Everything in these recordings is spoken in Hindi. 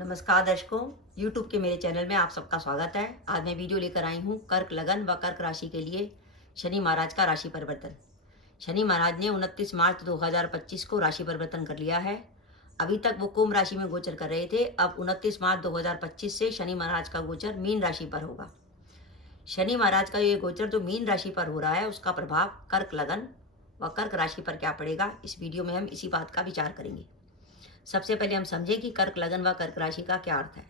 नमस्कार दर्शकों, YouTube के मेरे चैनल में आप सबका स्वागत है। आज मैं वीडियो लेकर आई हूँ कर्क लगन व कर्क राशि के लिए शनि महाराज का राशि परिवर्तन। शनि महाराज ने 29 मार्च 2025 को राशि परिवर्तन कर लिया है। अभी तक वो कुंभ राशि में गोचर कर रहे थे। अब 29 मार्च 2025 से शनि महाराज का गोचर मीन राशि पर होगा। शनि महाराज का ये गोचर जो मीन राशि पर हो रहा है, उसका प्रभाव कर्क लगन व कर्क राशि पर क्या पड़ेगा, इस वीडियो में हम इसी बात का विचार करेंगे। सबसे पहले हम समझें कि कर्क लगन व कर्क राशि का क्या अर्थ है।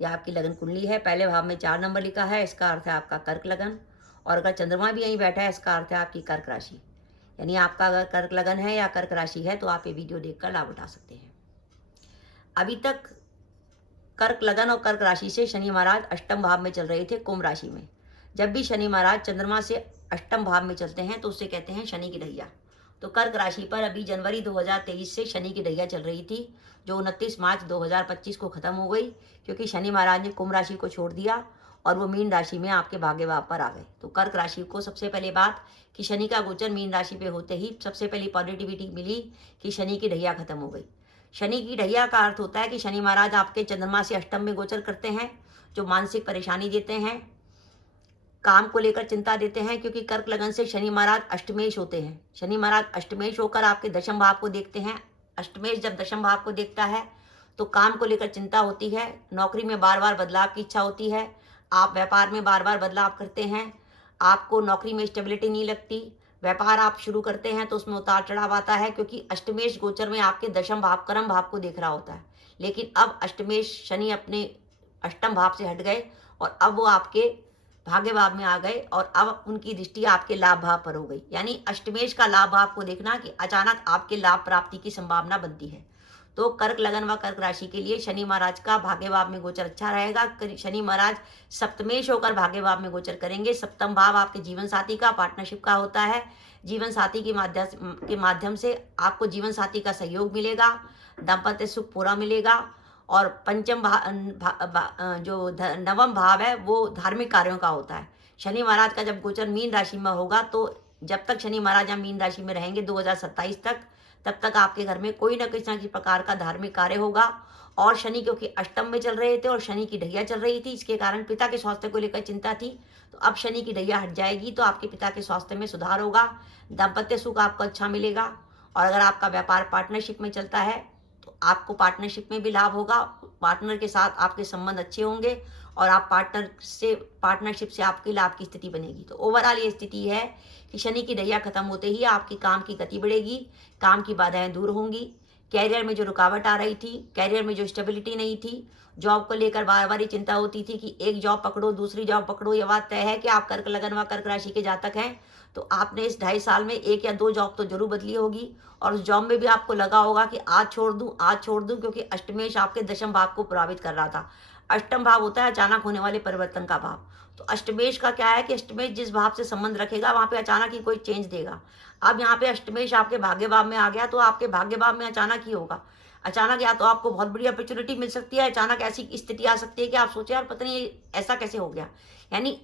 यह आपकी लगन कुंडली है। पहले भाव में 4 नंबर लिखा है, इसका अर्थ है आपका कर्क लगन। और अगर चंद्रमा भी यहीं बैठा है, इसका अर्थ है आपकी कर्क राशि। यानी आपका अगर कर्क लगन है या कर्क राशि है तो आप ये वीडियो देखकर लाभ उठा सकते हैं। अभी तक कर्क लगन और कर्क राशि से शनि महाराज अष्टम भाव में चल रहे थे कुंभ राशि में। जब भी शनि महाराज चंद्रमा से अष्टम भाव में चलते हैं तो उसे कहते हैं शनि की ढैया। तो कर्क राशि पर अभी जनवरी 2023 से शनि की ढैया चल रही थी, जो 29 मार्च 2025 को खत्म हो गई, क्योंकि शनि महाराज ने कुंभ राशि को छोड़ दिया और वो मीन राशि में आपके भाग्य भाव पर आ गए। तो कर्क राशि को सबसे पहले बात कि शनि का गोचर मीन राशि पे होते ही सबसे पहली पॉजिटिविटी मिली कि शनि की ढैया खत्म हो गई। शनि की ढैया का अर्थ होता है कि शनि महाराज आपके चंद्रमा से अष्टम में गोचर करते हैं, जो मानसिक परेशानी देते हैं, काम को लेकर चिंता देते हैं, क्योंकि कर्क लगन से शनि महाराज अष्टमेश होते हैं। शनि महाराज अष्टमेश होकर आपके दशम भाव को देखते हैं। अष्टमेश जब दशम भाव को देखता है तो काम को लेकर चिंता होती है, नौकरी में बार बार बदलाव की इच्छा होती है, आप व्यापार में बार बार बदलाव करते हैं, आपको नौकरी में स्टेबिलिटी नहीं लगती, व्यापार आप शुरू करते हैं तो उसमें उतार चढ़ाव आता है, क्योंकि अष्टमेश गोचर में आपके दशम भाव कर्म भाव को देख रहा होता है। लेकिन अब अष्टमेश शनि अपने अष्टम भाव से हट गए और अब वो आपके भाग्य भाव में आ गए और अब उनकी दृष्टि आपके लाभ भाव पर हो गई। यानी अष्टमेश का लाभ भाव को देखना कि अचानक आपके लाभ प्राप्ति की संभावना बनती है। तो कर्क लगन व कर्क राशि के लिए शनि महाराज का भाग्य भाव में गोचर अच्छा रहेगा। शनि महाराज सप्तमेश होकर भाग्य भाव में गोचर करेंगे। सप्तम भाव आपके जीवन साथी का, पार्टनरशिप का होता है। जीवन साथी के माध्यम से आपको जीवन साथी का सहयोग मिलेगा, दाम्पत्य सुख पूरा मिलेगा। और पंचम जो नवम भाव है वो धार्मिक कार्यों का होता है। शनि महाराज का जब गोचर मीन राशि में होगा तो जब तक शनि महाराज यहाँ मीन राशि में रहेंगे 2027 तक, तब तक आपके घर में कोई ना किसी प्रकार का धार्मिक कार्य होगा। और शनि क्योंकि अष्टम में चल रहे थे और शनि की ढैया चल रही थी, इसके कारण पिता के स्वास्थ्य को लेकर चिंता थी। तो अब शनि की ढैया हट जाएगी तो आपके पिता के स्वास्थ्य में सुधार होगा, दाम्पत्य सुख आपको अच्छा मिलेगा। और अगर आपका व्यापार पार्टनरशिप में चलता है तो आपको पार्टनरशिप में भी लाभ होगा, पार्टनर के साथ आपके संबंध अच्छे होंगे और आप पार्टनरशिप से आपकी लाभ की स्थिति बनेगी। तो ओवरऑल ये स्थिति है कि शनि की ढैया खत्म होते ही आपकी काम की गति बढ़ेगी, काम की बाधाएं दूर होंगी, कैरियर में जो रुकावट आ रही थी, कैरियर में जो स्टेबिलिटी नहीं थी, जॉब को लेकर बार बार चिंता होती थी कि एक जॉब पकड़ो दूसरी जॉब पकड़ो, ये बात तय है कि आप कर्क लगन व कर्क राशि के जातक हैं तो आपने इस 2.5 साल में 1 या 2 जॉब तो जरूर बदली होगी। और उस जॉब में भी आपको लगा होगा कि आज छोड़ दूं, क्योंकि अष्टमेश आपके दशम भाव को प्रभावित कर रहा था। अष्टम भाव होता है अचानक होने वाले परिवर्तन का भाव। तो अष्टमेश का क्या है कि अष्टमेश जिस भाव से संबंध रखेगा वहां पे अचानक ही कोई चेंज देगा। अब यहाँ पे अष्टमेश आपके भाग्य भाव में आ गया तो आपके भाग्य भाव में अचानक ही होगा। अचानक या तो आपको बहुत बड़ी अपॉर्चुनिटी मिल सकती है, अचानक ऐसी स्थिति आ सकती है कि आप सोचे यार पता नहीं ऐसा कैसे हो गया। यानी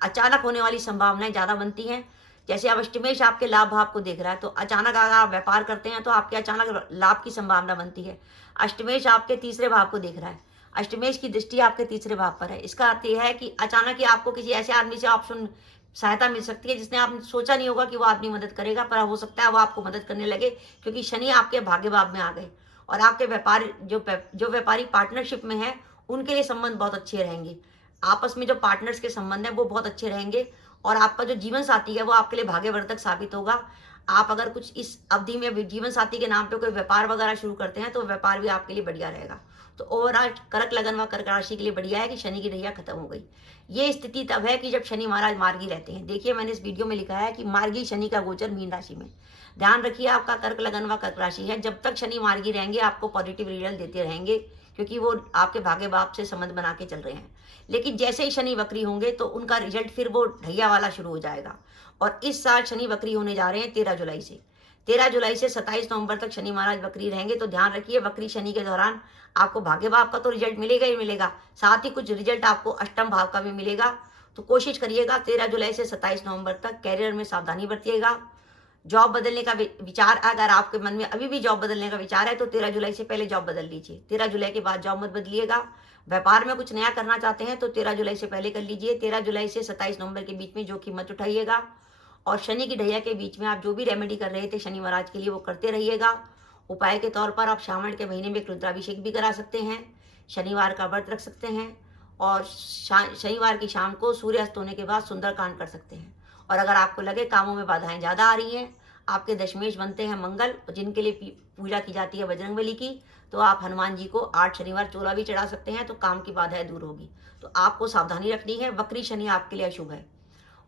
अचानक होने वाली संभावनाएं ज्यादा बनती हैं। जैसे अब अष्टमेश आपके लाभ भाव को देख रहा है तो अचानक अगर आप व्यापार करते हैं तो आपके अचानक लाभ की संभावना बनती है। अष्टमेश आपके तीसरे भाव को देख रहा है, अष्टमेश की दृष्टि आपके तीसरे भाव पर है। इसका अर्थ यह है कि अचानक ही आपको किसी ऐसे आदमी से ऑप्शन सहायता मिल सकती है जिसने आपने सोचा नहीं होगा कि वो आदमी मदद करेगा, पर हो सकता है वो आपको मदद करने लगे, क्योंकि शनि आपके भाग्य भाव में आ गए। और आपके व्यापार जो व्यापारी पार्टनरशिप में है उनके लिए संबंध बहुत अच्छे रहेंगे। आपस में जो पार्टनर्स के संबंध है वो बहुत अच्छे रहेंगे और आपका जो जीवन साथी है वो आपके लिए भाग्यवर्धक साबित होगा। आप अगर कुछ इस अवधि में जीवन साथी के नाम पे कोई व्यापार वगैरह शुरू करते हैं तो व्यापार भी आपके लिए बढ़िया रहेगा। तो ओवरऑल कर्क लगन व कर्क राशि के लिए बढ़िया है कि शनि की ढैया खत्म हो गई। ये स्थिति तब है कि जब शनि महाराज मार्गी रहते हैं। देखिए मैंने इस वीडियो में लिखा है कि मार्गी शनि का गोचर मीन राशि में। ध्यान रखिए आपका कर्क लगन व कर्क राशि है, जब तक शनि मार्गी रहेंगे आपको पॉजिटिव रिजल्ट देते रहेंगे, क्योंकि वो आपके भाग्य भाव से संबंध बना के चल रहे हैं। लेकिन जैसे ही शनि वक्री होंगे तो उनका रिजल्ट फिर वो ढैया वाला शुरू हो जाएगा। और इस साल शनि वक्री होने जा रहे हैं 13 जुलाई से। 13 जुलाई से 27 नवंबर तक शनि महाराज वक्री रहेंगे। तो ध्यान रखिए वक्री शनि के दौरान आपको भाग्य भाव का तो रिजल्ट मिलेगा ही मिलेगा, साथ ही कुछ रिजल्ट आपको अष्टम भाव का भी मिलेगा। तो कोशिश करिएगा 13 जुलाई से 27 नवंबर तक कैरियर में सावधानी बरतिएगा, जॉब बदलने का विचार अगर आपके मन में अभी भी जॉब बदलने का विचार है तो 13 जुलाई से पहले जॉब बदल लीजिए। 13 जुलाई के बाद जॉब मत बदलिएगा। व्यापार में कुछ नया करना चाहते हैं तो 13 जुलाई से पहले कर लीजिए। 13 जुलाई से 27 नवंबर के बीच में जोखिम मत उठाइएगा। और शनि की ढैया के बीच में आप जो भी रेमेडी कर रहे थे शनि महाराज के लिए वो करते रहिएगा। उपाय के तौर पर आप श्रावण के महीने में एक रुद्राभिषेक भी करा सकते हैं, शनिवार का व्रत रख सकते हैं और शनिवार की शाम को सूर्यास्त होने के बाद सुंदरकांड कर सकते हैं। और अगर आपको लगे कामों में बाधाएं ज़्यादा आ रही हैं, आपके दशमेश बनते हैं मंगल, जिनके लिए पूजा की जाती है बजरंगबली की, तो आप हनुमान जी को 8 शनिवार चोला भी चढ़ा सकते हैं, तो काम की बाधाएं दूर होगी। तो आपको सावधानी रखनी है। वक्री शनि आपके लिए अशुभ है।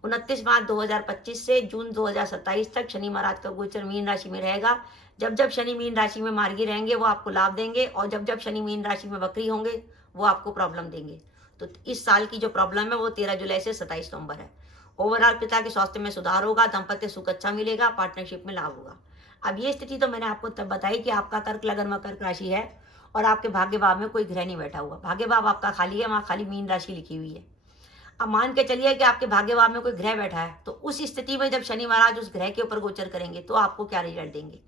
29 मार्च 2025 से जून 2027 तक शनि महाराज का गोचर मीन राशि में रहेगा। जब जब शनि मीन राशि में मार्गी रहेंगे वो आपको लाभ देंगे, और जब जब शनि मीन राशि में वक्री होंगे वो आपको प्रॉब्लम देंगे। तो इस साल की जो प्रॉब्लम है वो 13 जुलाई से 27 नवंबर है। ओवरऑल पिता के स्वास्थ्य में सुधार होगा, दाम्पत्य सुख अच्छा मिलेगा, पार्टनरशिप में लाभ होगा। अब ये स्थिति तो मैंने आपको तब बताई कि आपका कर्क लगन व कर्क राशि है और आपके भाग्य भाव में कोई ग्रह नहीं बैठा हुआ। भाग्य भाव आपका खाली है, वहाँ खाली मीन राशि लिखी हुई है। अब मान के चलिए कि आपके भाग्य भाव में कोई ग्रह बैठा है, तो उस स्थिति में जब शनि महाराज उस ग्रह के ऊपर गोचर करेंगे तो आपको क्या रिजल्ट देंगे।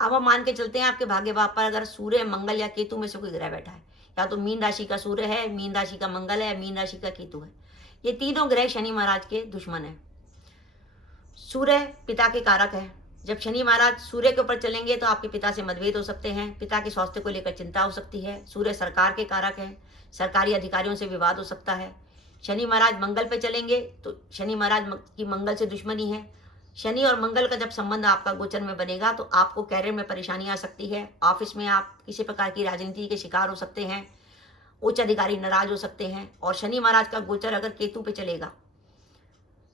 अब हम मान के चलते हैं आपके भाग्य भाव पर अगर सूर्य, मंगल या केतु में से कोई ग्रह बैठा है, या तो मीन राशि का सूर्य है, मीन राशि का मंगल है, मीन राशि का केतु है। ये तीनों ग्रह शनि महाराज के दुश्मन है। सूर्य पिता के कारक है। जब शनि महाराज सूर्य के ऊपर चलेंगे तो आपके पिता से मतभेद हो सकते हैं, पिता के स्वास्थ्य को लेकर चिंता हो सकती है। सूर्य सरकार के कारक है, सरकारी अधिकारियों से विवाद हो सकता है। शनि महाराज मंगल पे चलेंगे तो शनि महाराज की मंगल से दुश्मनी है। शनि और मंगल का जब संबंध आपका गोचर में बनेगा तो आपको कैरियर में परेशानी आ सकती है। ऑफिस में आप किसी प्रकार की राजनीति के शिकार हो सकते हैं, उच्च अधिकारी नाराज हो सकते हैं। और शनि महाराज का गोचर अगर केतु पे चलेगा,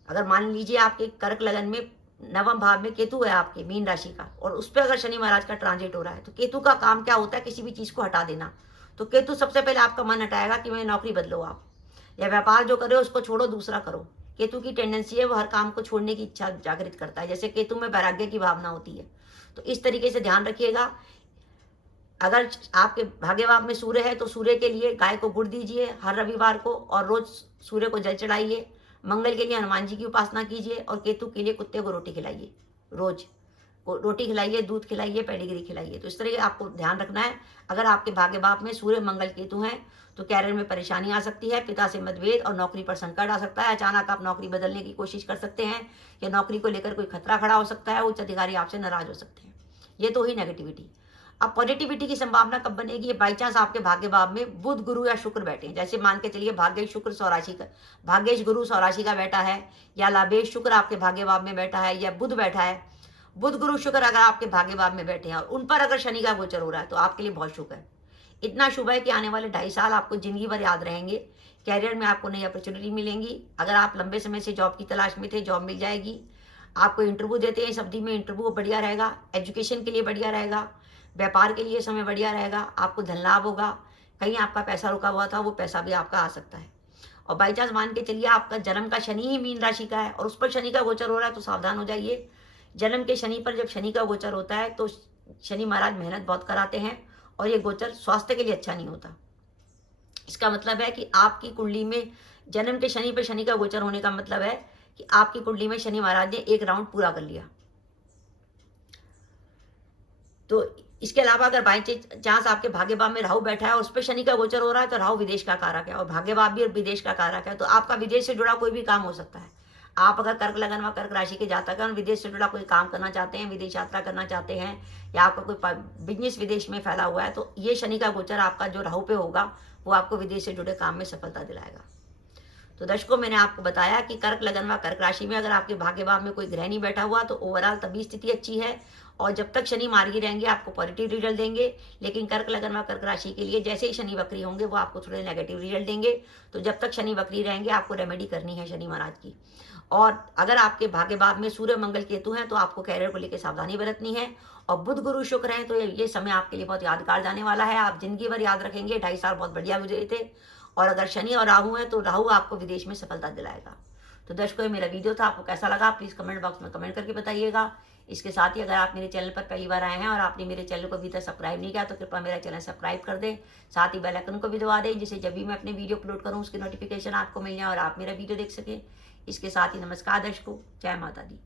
अगर मान लीजिए आपके कर्क लगन में नवम भाव में केतु है आपके मीन राशि का, और उस पर अगर शनि महाराज का ट्रांजिट हो रहा है, तो केतु का काम क्या होता है, किसी भी चीज को हटा देना। तो केतु सबसे पहले आपका मन हटाएगा कि मैं नौकरी बदलो आप, या व्यापार जो करे उसको छोड़ो दूसरा करो। केतु की टेंडेंसी है वो हर काम को छोड़ने की इच्छा जागृत करता है, जैसे केतु में वैराग्य की भावना होती है। तो इस तरीके से ध्यान रखिएगा। अगर आपके भाग्य भाव में सूर्य है तो सूर्य के लिए गाय को गुड़ दीजिए हर रविवार को, और रोज सूर्य को जल चढ़ाइए। मंगल के लिए हनुमान जी की उपासना कीजिए, और केतु के लिए कुत्ते को रोटी खिलाइए। रोज रोटी खिलाइए, दूध खिलाइए, पेडिग्री खिलाइए। तो इस तरह के आपको ध्यान रखना है। अगर आपके भाग्य भाव में सूर्य, मंगल, केतु हैं तो कैरियर में परेशानी आ सकती है, पिता से मतभेद और नौकरी पर संकट आ सकता है। अचानक आप नौकरी बदलने की कोशिश कर सकते हैं, या नौकरी को लेकर कोई खतरा खड़ा हो सकता है, उच्च अधिकारी आपसे नाराज हो सकते हैं। ये तो ही नेगेटिविटी। अब पॉजिटिविटी की संभावना कब बनेगी, बाई चांस आपके भाग्य भाव में बुध, गुरु या शुक्र बैठे हैं। जैसे मान के चलिए भाग्येश शुक्र स्वराशि का, भाग्येश गुरु स्वराशि का बैठा है, या लाभेश शुक्र आपके भाग्य भाव में बैठा है, या बुध बैठा है। बुध, गुरु, शुक्र अगर आपके भाग्य भाव में बैठे हैं और उन पर अगर शनि का गोचर हो रहा है तो आपके लिए बहुत शुभ है। इतना शुभ है कि आने वाले 2.5 साल आपको जिंदगी भर याद रहेंगे। कैरियर में आपको नई अपॉर्चुनिटी मिलेंगी। अगर आप लंबे समय से जॉब की तलाश में थे, जॉब मिल जाएगी। आपको इंटरव्यू देते हैं इस अवधि में, इंटरव्यू बढ़िया रहेगा। एजुकेशन के लिए बढ़िया रहेगा, व्यापार के लिए समय बढ़िया रहेगा। आपको धन लाभ होगा। कहीं आपका पैसा रुका हुआ था वो पैसा भी आपका आ सकता है। और बाई चांस मान के चलिए आपका जन्म का शनि ही मीन राशि का है और उस पर शनि का गोचर हो रहा है तो सावधान हो जाइए। जन्म के शनि पर जब शनि का गोचर होता है तो शनि महाराज मेहनत बहुत कराते हैं, और ये गोचर स्वास्थ्य के लिए अच्छा नहीं होता। इसका मतलब है कि आपकी कुंडली में जन्म के शनि पर शनि का गोचर होने का मतलब है कि आपकी कुंडली में शनि महाराज ने एक राउंड पूरा कर लिया। तो इसके अलावा अगर बाई चांस आपके भाग्य भाव में राहु बैठा है और उस पर शनि का गोचर हो रहा है तो राहु विदेश का कारक है, और भाग्य भाव भी विदेश का कारक है। तो आपका विदेश से जुड़ा कोई भी काम हो सकता है। आप अगर कर्क लगन व कर्क राशि के जातक हैं, विदेश से जुड़ा कोई काम करना चाहते हैं, विदेश यात्रा करना चाहते हैं, या आपका कोई बिजनेस विदेश में फैला हुआ है, तो ये शनि का गोचर आपका जो राहु पे होगा वो आपको विदेश से जुड़े काम में सफलता दिलाएगा। तो दर्शकों, मैंने आपको बताया कि कर्क लगन व कर्क राशि में अगर आपके भाग्य भाव में कोई ग्रह नहीं बैठा हुआ तो ओवरऑल तभी स्थिति अच्छी है, और जब तक शनि मार्गी रहेंगे आपको पॉजिटिव रिजल्ट देंगे। लेकिन कर्क लगन व कर्क राशि के लिए जैसे ही शनि वक्री होंगे वो आपको थोड़े नेगेटिव रिजल्ट देंगे। तो जब तक शनि वक्री रहेंगे आपको रेमेडी करनी है शनि महाराज की। और अगर आपके भाग्य भाव में सूर्य, मंगल, केतु हैं तो आपको कैरियर को लेकर सावधानी बरतनी है। और बुध, गुरु, शुक्र हैं तो ये समय आपके लिए बहुत यादगार जाने वाला है। आप जिंदगी भर याद रखेंगे 2.5 साल बहुत बढ़िया गुजरे थे। और अगर शनि और राहु है तो राहु आपको विदेश में सफलता दिलाएगा। तो दर्शकों, मेरा वीडियो था, आपको कैसा लगा प्लीज कमेंट बॉक्स में कमेंट करके बताइएगा। इसके साथ ही अगर आप मेरे चैनल पर पहली बार आए हैं और आपने मेरे चैनल को अभी तक सब्सक्राइब नहीं किया तो कृपया मेरा चैनल सब्सक्राइब कर दें। साथ ही बेल आइकन को भी दबा दें, जिससे जब भी मैं अपने वीडियो अपलोड करूं उसकी नोटिफिकेशन आपको मिल जाए और आप मेरा वीडियो देख सकें। इसके साथ ही नमस्कार दर्शकों, जय माता दी।